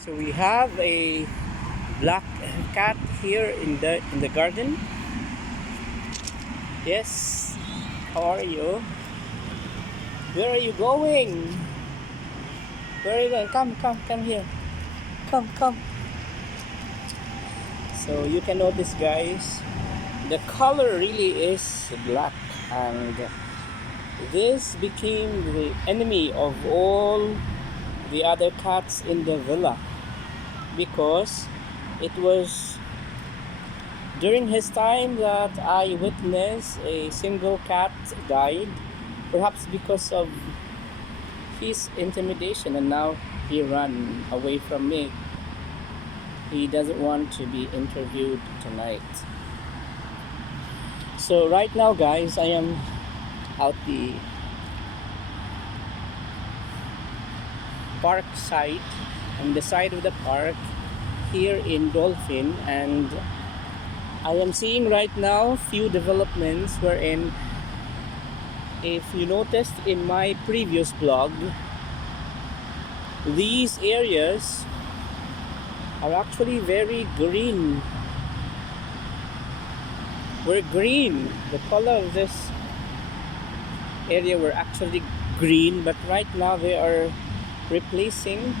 So we have a black cat here in the garden. Yes. How are you? Where are you going? Where are you going? Come here. Come. So you can notice, guys, the color really is black, and this became the enemy of all the other cats in the villa because it was during his time that I witnessed a single cat died, perhaps because of his intimidation, and now he ran away from me. He doesn't want to be interviewed tonight. So right now, guys, I am out the park side, on the side of the park here in Dolphin, and I am seeing right now few developments wherein, if you noticed in my previous blog, these areas are actually very green. We're green. The color of this area were actually green, but right now they are replacing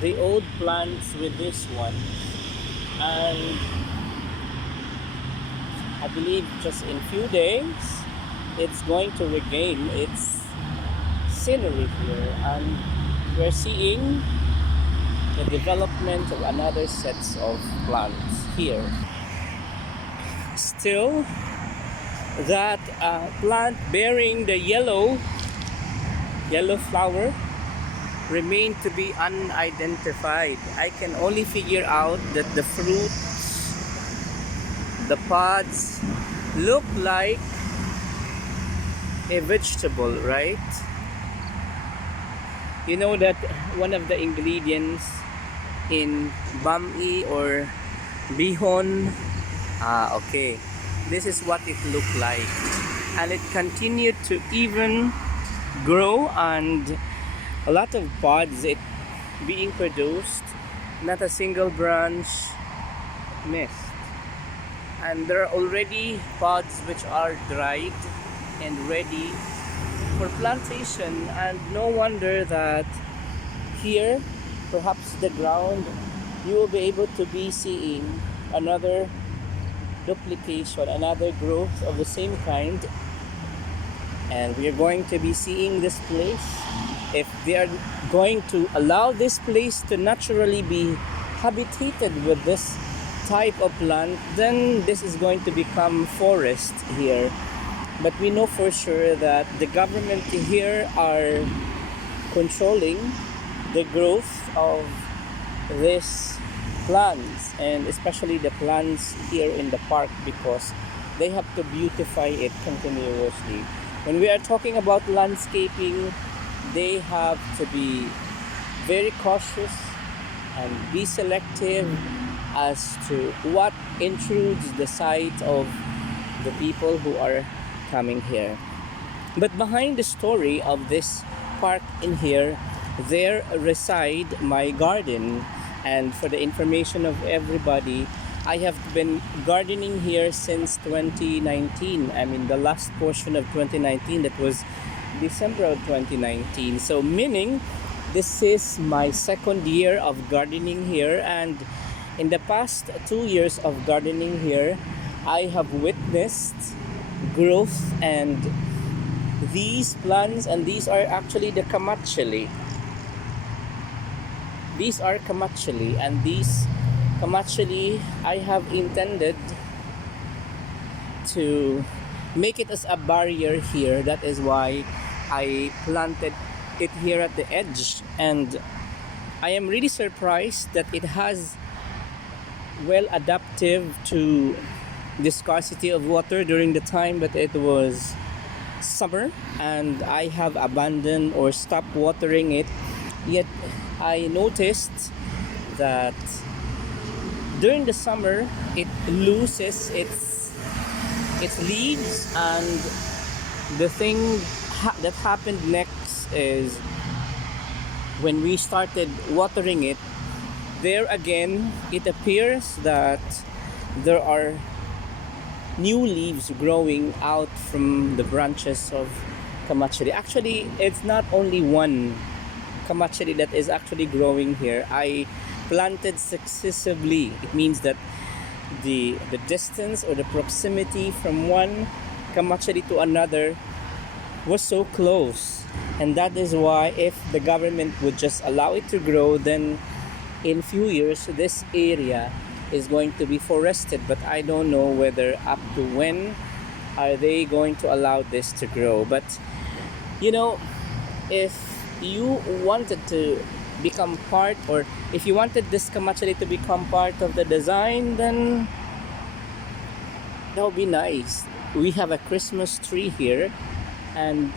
the old plants with this one, and I believe just in few days it's going to regain its scenery here, and we're seeing the development of another sets of plants here. Still, that plant bearing the yellow flower remain to be unidentified. I can only figure out that the fruits, the pods, look like a vegetable, right? You know that one of the ingredients in bami or bihon, okay, this is what it looked like, and it continued to even grow, and a lot of pods it being produced, not a single branch missed. And there are already pods which are dried and ready for plantation, and no wonder that here, perhaps the ground, you will be able to be seeing another duplication, another growth of the same kind, and we are going to be seeing this place. If they are going to allow this place to naturally be habitated with this type of plant, then this is going to become forest here. But we know for sure that the government here are controlling the growth of these plants, and especially the plants here in the park, because they have to beautify it continuously. When we are talking about landscaping, they have to be very cautious and be selective as to what intrudes the sight of the people who are coming here. But behind the story of this park in here, there reside my garden. And for the information of everybody, I have been gardening here since 2019. I mean, the last portion of 2019, that was December of 2019. So meaning this is my second year of gardening here, and in the past 2 years of gardening here, I have witnessed growth, and these plants, and these are actually the kamachili. These are kamachili, and these kamachili I have intended to make it as a barrier here. That is why I planted it here at the edge, and I am really surprised that it has well adaptive to the scarcity of water during the time that it was summer, and I have abandoned or stopped watering it. Yet I noticed that during the summer it loses its leaves, and the thing that happened next is when we started watering it, There again, it appears that there are new leaves growing out from the branches of kamachari. Actually, it's not only one kamachari that is actually growing here. I planted successively. It means that the distance or the proximity from one kamachari to another was so close, and that is why if the government would just allow it to grow, then in few years this area is going to be forested. But I don't know whether up to when are they going to allow this to grow. But you know, if you wanted to become part, or if you wanted this kamachari to become part of the design, then that would be nice. We have a Christmas tree here, and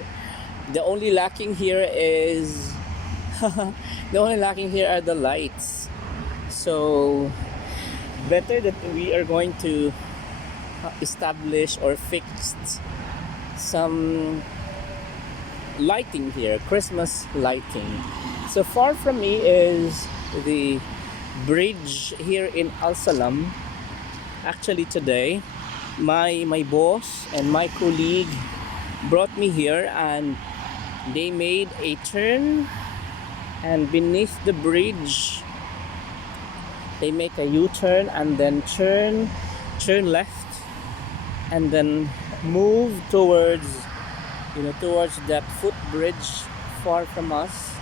the only lacking here is the only lacking here are the lights. So better that we are going to establish or fix some lighting here, Christmas lighting. So far from me is the bridge here in Al Salam. Actually today my boss and my colleague brought me here, and they made a turn, and beneath the bridge they make a U-turn and then turn left and then move towards towards that footbridge far from us.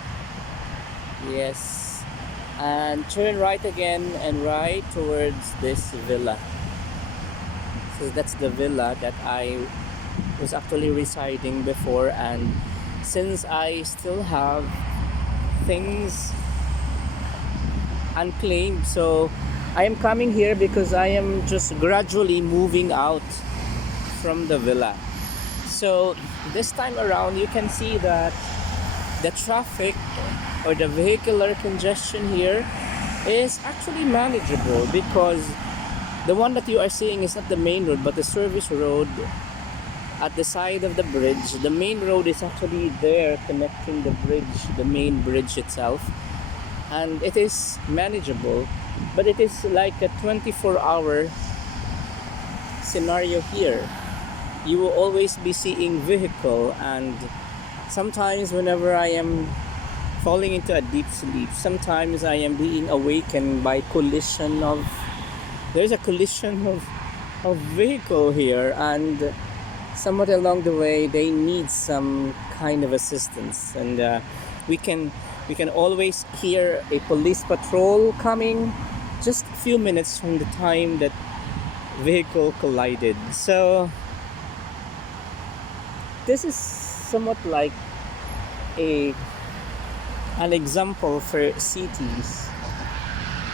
Yes, and turn right again and right towards this villa. So that's the villa that I was actually residing before, and since I still have things unclaimed, so I am coming here because I am just gradually moving out from the villa. So this time around you can see that the traffic or the vehicular congestion here is actually manageable, because the one that you are seeing is not the main road but the service road at the side of the bridge. The main road is actually there connecting the bridge, the main bridge itself, and it is manageable. But it is like a 24-hour scenario here. You will always be seeing vehicle, and sometimes whenever I am falling into a deep sleep, sometimes I am being awakened by there's a collision of vehicle here, and somewhat along the way they need some kind of assistance, and we can always hear a police patrol coming just a few minutes from the time that vehicle collided. So this is somewhat like an example for cities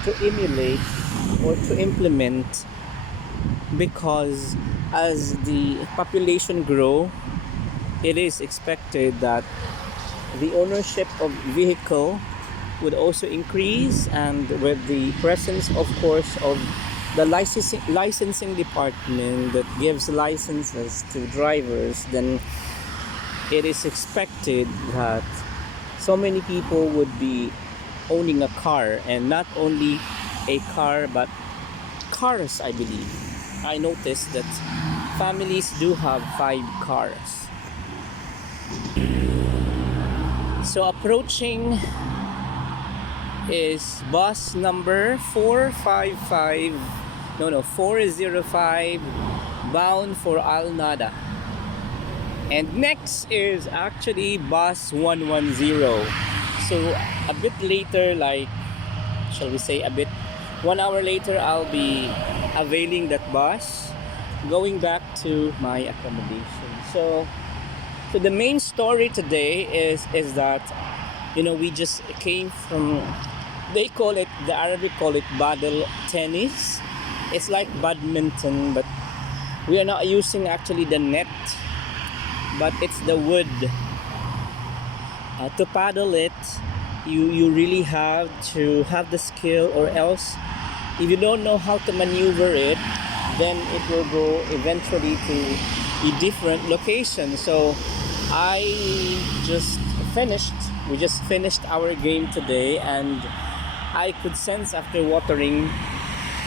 to emulate or to implement, because as the population grow, it is expected that the ownership of vehicle would also increase, and with the presence, of course, of the licensing department that gives licenses to drivers, then it is expected that so many people would be owning a car, and not only a car but cars. I believe I noticed that families do have 5 cars. So approaching is bus number 405 bound for Al Nada. And next is actually bus 110. So a bit later, like shall we say 1 hour later, I'll be availing that bus going back to my accommodation. So the main story today is that we just came from, they call it, the Arabic call it badal tennis. It's like badminton, but we are not using actually the net, but it's the wood. To paddle it, you really have to have the skill, or else if you don't know how to maneuver it, then it will go eventually to a different location. So we just finished our game today, and I could sense after watering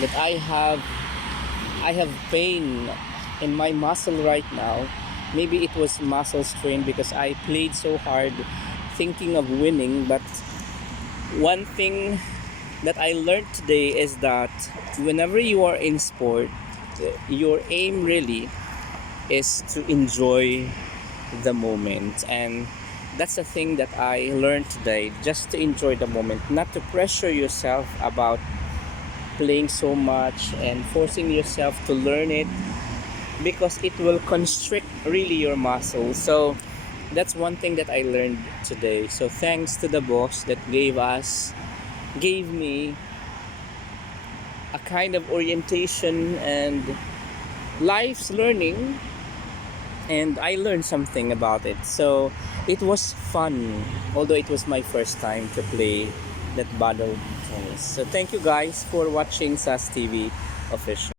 that I have pain in my muscle right now. Maybe it was muscle strain because I played so hard thinking of winning. But one thing that I learned today is that whenever you are in sport, your aim really is to enjoy the moment. And that's the thing that I learned today, just to enjoy the moment, not to pressure yourself about playing so much and forcing yourself to learn it, because it will constrict really your muscles. So that's one thing that I learned today. So thanks to the boss that gave me a kind of orientation and life's learning, and I learned something about it. So it was fun, although it was my first time to play that battle tennis. So thank you guys for watching SAS TV official.